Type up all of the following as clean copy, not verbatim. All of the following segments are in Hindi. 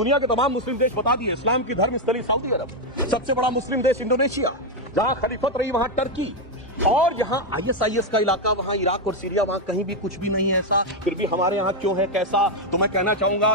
दुनिया के तमाम मुस्लिम देश बता दिए, इस्लाम की धर्म स्थली सऊदी अरब, सबसे बड़ा मुस्लिम देश इंडोनेशिया, जहां खलीफत रही वहां टर्की, और यहाँ ISIS का इलाका, वहाँ इराक और सीरिया, वहाँ कहीं भी कुछ भी नहीं है ऐसा। फिर भी हमारे यहाँ क्यों है, कैसा? तो मैं कहना चाहूंगा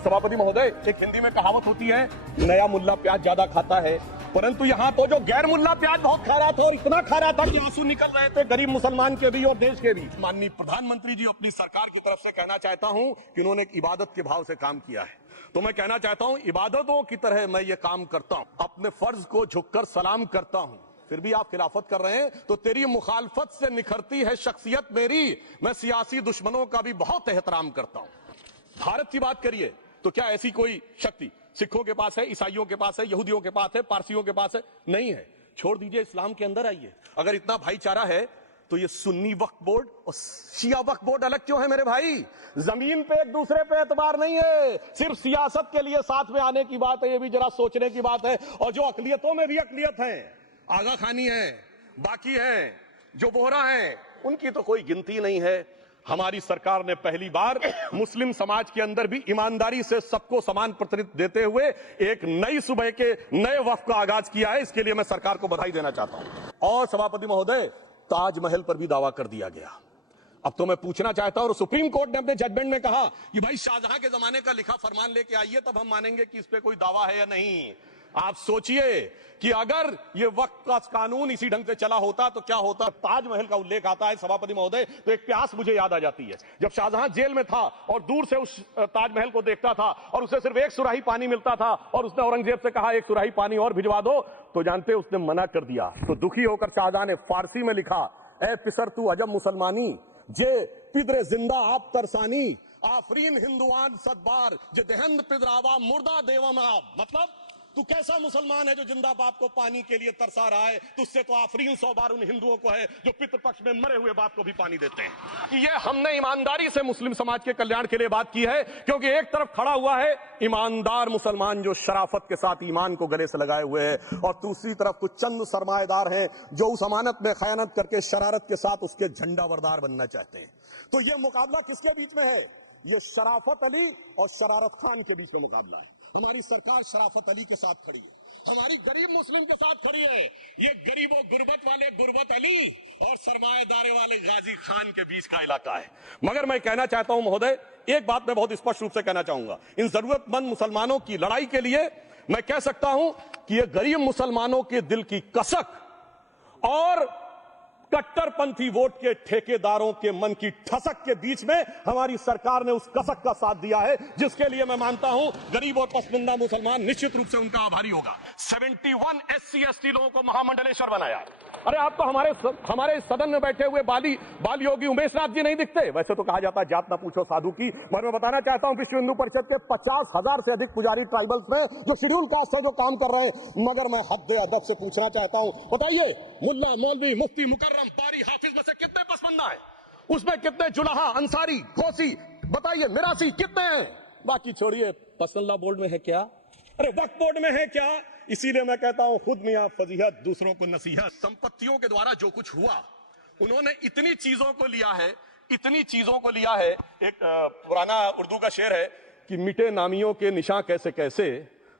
सभापति महोदय, एक हिंदी में कहावत होती है, नया मुल्ला प्याज ज्यादा खाता है, परंतु यहाँ तो जो गैर मुल्ला प्याज बहुत खा रहा था, और इतना खा रहा था कि आंसू निकल रहे थे गरीब मुसलमान के भी और देश के भी। माननीय प्रधानमंत्री जी, अपनी सरकार की तरफ से कहना चाहता हूँ कि उन्होंने एक इबादत के भाव से काम किया है, तो मैं कहना चाहता हूँ इबादतों की तरह मैं ये काम करता हूँ, अपने फर्ज को झुककर सलाम करता हूँ, फिर भी आप खिलाफत कर रहे हैं, तो तेरी मुखालफत से निखरती है शख्सियत मेरी, मैं सियासी दुश्मनों का भी बहुत एहतराम करता हूं। भारत की बात करिए तो क्या ऐसी कोई शक्ति सिखों के पास है, ईसाइयों के पास है, यहूदियों के पास है, पारसियों के पास है? नहीं है। छोड़ दीजिए, इस्लाम के अंदर आइए, अगर इतना भाईचारा है तो ये सुन्नी वक्फ बोर्ड और शिया वक्फ बोर्ड अलग क्यों है मेरे भाई? जमीन पे एक दूसरे पे एतबार नहीं है, सिर्फ सियासत के लिए साथ में आने की बात है, ये भी जरा सोचने की बात है। और जो अकलियतों में भी अकलियत है, आगा खानी है, बाकी है, जो बोहरा है, उनकी तो कोई गिनती नहीं है। हमारी सरकार ने पहली बार मुस्लिम समाज के अंदर भी ईमानदारी से सबको समान प्रतिनिधित्व देते हुए एक नई सुबह के नए वक्फ का आगाज किया है, इसके लिए मैं सरकार को बधाई देना चाहता हूं। और सभापति महोदय, ताजमहल पर भी दावा कर दिया गया। अब तो मैं पूछना चाहता हूं, और सुप्रीम कोर्ट ने अपने जजमेंट में कहा कि भाई शाहजहां के जमाने का लिखा फरमान लेके आइए, तब हम मानेंगे कि इस पे कोई दावा है या नहीं। आप सोचिए कि अगर ये वक्त का कानून इसी ढंग से चला होता तो क्या होता। ताजमहल का उल्लेख आता है सभापति महोदय, तो एक प्यास मुझे याद आ जाती है। जब शाहजहां जेल में था और दूर से उस ताजमहल को देखता था और उसे सिर्फ एक सुराही पानी मिलता था, और उसने औरंगजेब से कहा एक सुराही पानी और भिजवा दो, तो जानते उसने मना कर दिया। तो दुखी होकर शाहजहां ने फारसी में लिखा, ए पिसर तू अजब मुसलमानी, जे पिदरे जिंदा आप तरसानी, आफरीन हिंदुआन सदबार, जे देहंद पिदरावा मुर्दा देवम आप। मतलब तू कैसा मुसलमान है जो जिंदा बाप को पानी के लिए तरसा रहा है? तुझसे तो आफरीन 100 बार उन हिंदुओं को है जो पितृपक्ष में मरे हुए बाप को भी पानी देते हैं। ये हमने ईमानदारी से मुस्लिम समाज के कल्याण के लिए बात की है, क्योंकि एक तरफ खड़ा हुआ है ईमानदार मुसलमान जो शराफत के साथ ईमान को गले से लगाए हुए है, और दूसरी तरफ कुछ चंद सरमाएदार हैं जो उस अमानत में खयानत करके शरारत के साथ उसके झंडा बरदार बनना चाहते हैं। तो ये मुकाबला किसके बीच में है? ये शराफत अली और शरारत खान के बीच में मुकाबला है। हमारी सरकार शराफत अली के साथ खड़ी है, हमारी गरीब मुस्लिम के साथ खड़ी है। ये गरीबों गुर्बत वाले गुर्बत अली और सरमाएदारे वाले गाजी खान के बीच का इलाका है। मगर मैं कहना चाहता हूं महोदय, एक बात मैं बहुत स्पष्ट रूप से कहना चाहूंगा, इन जरूरतमंद मुसलमानों की लड़ाई के लिए मैं कह सकता हूं कि ये गरीब मुसलमानों के दिल की कसक और कट्टरपंथी वोट के ठेकेदारों के मन की ठसक के बीच में हमारी सरकार ने उस कसक का साथ दिया है, जिसके लिए मैं मानता हूं गरीब और पसमानदा मुसलमान निश्चित रूप से उनका आभारी होगा। 71 SC ST लोगों को महामंडलेश्वर बनाया। अरे आप तो हमारे सदन में बैठे हुए बाल योगी उमेश नाथ जी नहीं दिखते? वैसे तो कहा जाता है जात ना पूछो साधु की, मगर मैं बताना चाहता हूं विश्व हिंदू परिषद के 50,000 से अधिक पुजारी ट्राइबल्स में जो शेड्यूल कास्ट है जो काम कर रहे हैं। मगर मैं हद अदब से पूछना चाहता हूं, बताइए मुल्ला मौलवी मुफ्ती मुकर्रम पारी हाफिज में से कितने पसमंदा है? उसमें कितने जुलाहा अंसारी गौसी, बताइए मिरासी कितने हैं? बाकी छोड़िए, पसंदा बोर्ड में है क्या? अरे वक्फ बोर्ड में है क्या? इसीलिए मैं कहता हूं खुद मियां फजीहत दूसरों को नसीहत। संपत्तियों के द्वारा जो कुछ हुआ, उन्होंने इतनी चीजों को लिया है, इतनी चीजों को लिया है। एक पुराना उर्दू का शेर है कि मिटे नामियों के निशान कैसे कैसे,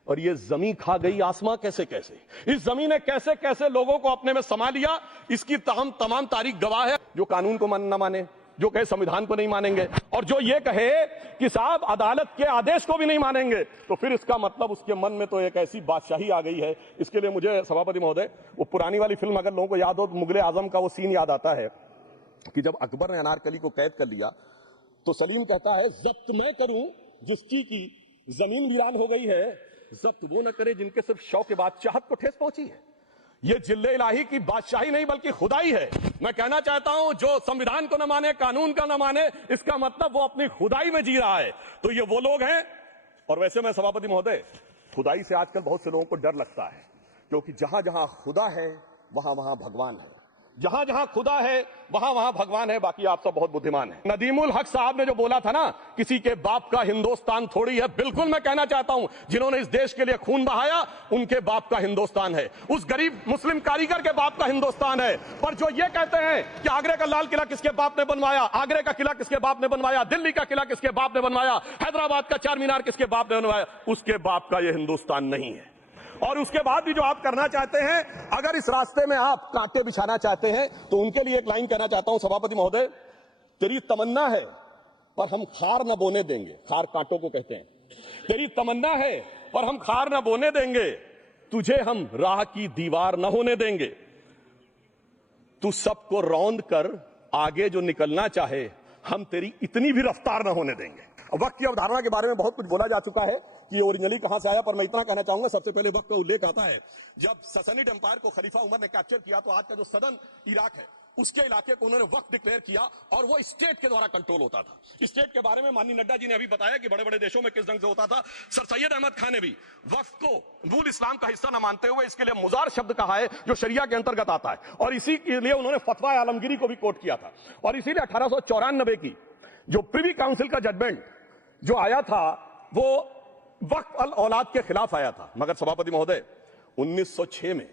और ये जमीन खा गई आसमां कैसे कैसे। इस जमीन ने कैसे कैसे लोगों को अपने में समा लिया, इसकी तमाम तारीख गवाह है। जो कानून को न माने, जो कहे संविधान को नहीं मानेंगे, और जो ये कहे कि साहब अदालत के आदेश को भी नहीं मानेंगे, तो फिर इसका मतलब उसके मन में तो एक ऐसी बादशाही आ गई है। इसके लिए मुझे सभापति महोदय, वो पुरानी वाली फिल्म अगर लोगों को याद हो तो मुगले आजम का वो सीन याद आता है कि जब अकबर ने अनारकली को कैद कर लिया तो सलीम कहता है जब्त मैं करूं जिसकी की जमीन वीरान हो गई है, जब्त वो न करे जिनके सिर्फ शौक के बाद चाहत को ठेस पहुंची है। ये जिल्ले इलाही की बादशाही नहीं बल्कि खुदाई है। मैं कहना चाहता हूं जो संविधान को न माने, कानून का न माने, इसका मतलब वो अपनी खुदाई में जी रहा है। तो ये वो लोग हैं। और वैसे मैं सभापति महोदय, खुदाई से आजकल बहुत से लोगों को डर लगता है, क्योंकि जहां जहां खुदा है वहां वहां भगवान है। जहां जहां खुदा है वहां वहां भगवान है, बाकी आप सब बहुत बुद्धिमान हैं। नदीमुल हक साहब ने जो बोला था ना, किसी के बाप का हिंदुस्तान थोड़ी है, बिल्कुल मैं कहना चाहता हूं, जिन्होंने इस देश के लिए खून बहाया उनके बाप का हिंदुस्तान है, उस गरीब मुस्लिम कारीगर के बाप का हिंदुस्तान है। पर जो ये कहते हैं कि आगरे का लाल किला किसके बाप ने बनवाया, आगरे का किला किसके बाप ने बनवाया, दिल्ली का किला किसके बाप ने बनवाया, हैदराबाद का चार मीनार किसके बाप ने बनवाया, उसके बाप का यह हिंदुस्तान नहीं है। और उसके बाद भी जो आप करना चाहते हैं, अगर इस रास्ते में आप कांटे बिछाना चाहते हैं, तो उनके लिए एक लाइन कहना चाहता हूं, सभापति महोदय, तेरी तमन्ना है पर हम खार न बोने देंगे, खार कांटों को कहते हैं, तेरी तमन्ना है पर हम खार न बोने देंगे, तुझे हम राह की दीवार न होने देंगे, तू सबको रौंद कर आगे जो निकलना चाहे, हम तेरी इतनी भी रफ्तार न होने देंगे। वक्त की अवधारणा के बारे में बहुत कुछ बोला जा चुका है कि ओरिजिनली कहां से आया, पर मैं इतना कहना चाहूंगा, सबसे पहले वक्त का उल्लेख आता है जब ससनिड एम्पायर को खलीफा उमर ने कैप्चर किया, तो आज का जो सदर्न इराक है उसके इलाके को उन्होंने वक्त डिक्लेयर किया और वो स्टेट के द्वारा कंट्रोल होता था। स्टेट के बारे में माननीय नड्डा जी ने अभी बताया कि बड़े बड़े देशों में किस ढंग से होता था। सर सैयद अहमद खान ने भी वक्फ को मूल इस्लाम का हिस्सा न मानते हुए इसके लिए मुजार शब्द कहा है, जो शरिया के अंतर्गत आता है, और इसी के लिए उन्होंने फतवा आलमगीरी को भी कोट किया था। और इसीलिए 1894 की जो प्रिवी काउंसिल का जजमेंट जो आया था वो वक्फ अल औलाद के खिलाफ आया था। मगर सभापति महोदय, 1906 में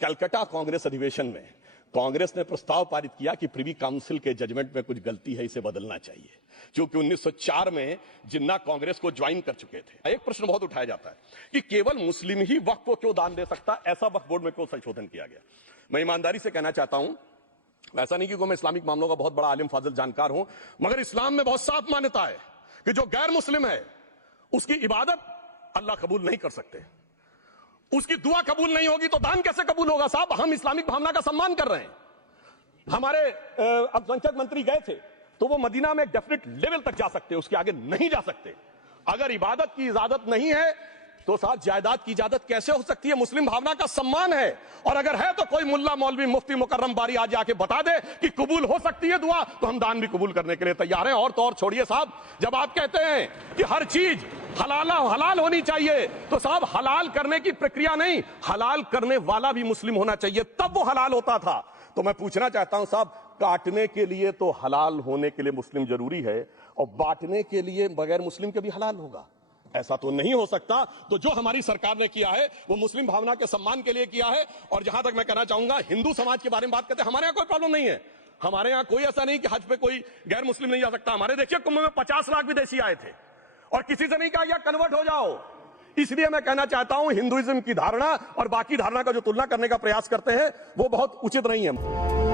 कलकत्ता कांग्रेस अधिवेशन में कांग्रेस ने प्रस्ताव पारित किया कि प्रिवी काउंसिल के जजमेंट में कुछ गलती है, इसे बदलना चाहिए, क्योंकि 1904 में जिन्ना कांग्रेस को ज्वाइन कर चुके थे। एक प्रश्न बहुत उठाया जाता है कि केवल मुस्लिम ही वक्फ को क्यों दान दे सकता, ऐसा वक्फ बोर्ड में क्यों संशोधन किया गया। मैं ईमानदारी से कहना चाहता हूं, ऐसा नहीं कि मैं इस्लामिक मामलों का बहुत बड़ा आलिम फाजिल जानकार हूं, मगर इस्लाम में बहुत साफ मान्यता है कि जो गैर मुस्लिम है उसकी इबादत अल्लाह कबूल नहीं कर सकते, उसकी दुआ कबूल नहीं होगी तो दान कैसे कबूल होगा। साहब, हम इस्लामिक भावना का सम्मान कर रहे हैं। हमारे अल्पसंख्यक मंत्री गए थे तो वो मदीना में एक डेफिनेट लेवल तक जा सकते हैं, उसके आगे नहीं जा सकते। अगर इबादत की इजाजत नहीं है तो साथ जायदाद की इजाजत कैसे हो सकती है। मुस्लिम भावना का सम्मान है, और अगर है तो कोई मुल्ला मौलवी मुफ्ती मुकर्रम बारी आज आके बता दे कि कबूल हो सकती है दुआ, तो हम दान भी कबूल करने के लिए तैयार हैं। और तो और छोड़िए साहब, जब आप कहते हैं कि हर चीज हलाल होनी चाहिए, तो साहब हलाल करने की प्रक्रिया नहीं, हलाल करने वाला भी मुस्लिम होना चाहिए, तब वो हलाल होता था। तो मैं पूछना चाहता हूं साहब, काटने के लिए तो हलाल होने के लिए मुस्लिम जरूरी है, और बांटने के लिए बगैर मुस्लिम के भी हलाल होगा, ऐसा तो नहीं हो सकता। तो जो हमारी सरकार ने किया है वो मुस्लिम भावना के सम्मान के लिए किया है। और जहां तक मैं कहना चाहूंगा, हिंदू समाज के बारे में बात करते हैं, हमारे यहां कोई प्रॉब्लम नहीं है। हमारे यहां कोई ऐसा नहीं कि हज पे कोई गैर मुस्लिम नहीं जा सकता। हमारे देखिए कुंभ में 50 लाख विदेशी आए थे और किसी से नहीं कहा या कन्वर्ट हो जाओ। इसलिए मैं कहना चाहता हूं, हिंदुइज्म की धारणा और बाकी धारणा का जो तुलना करने का प्रयास करते हैं वो बहुत उचित नहीं है।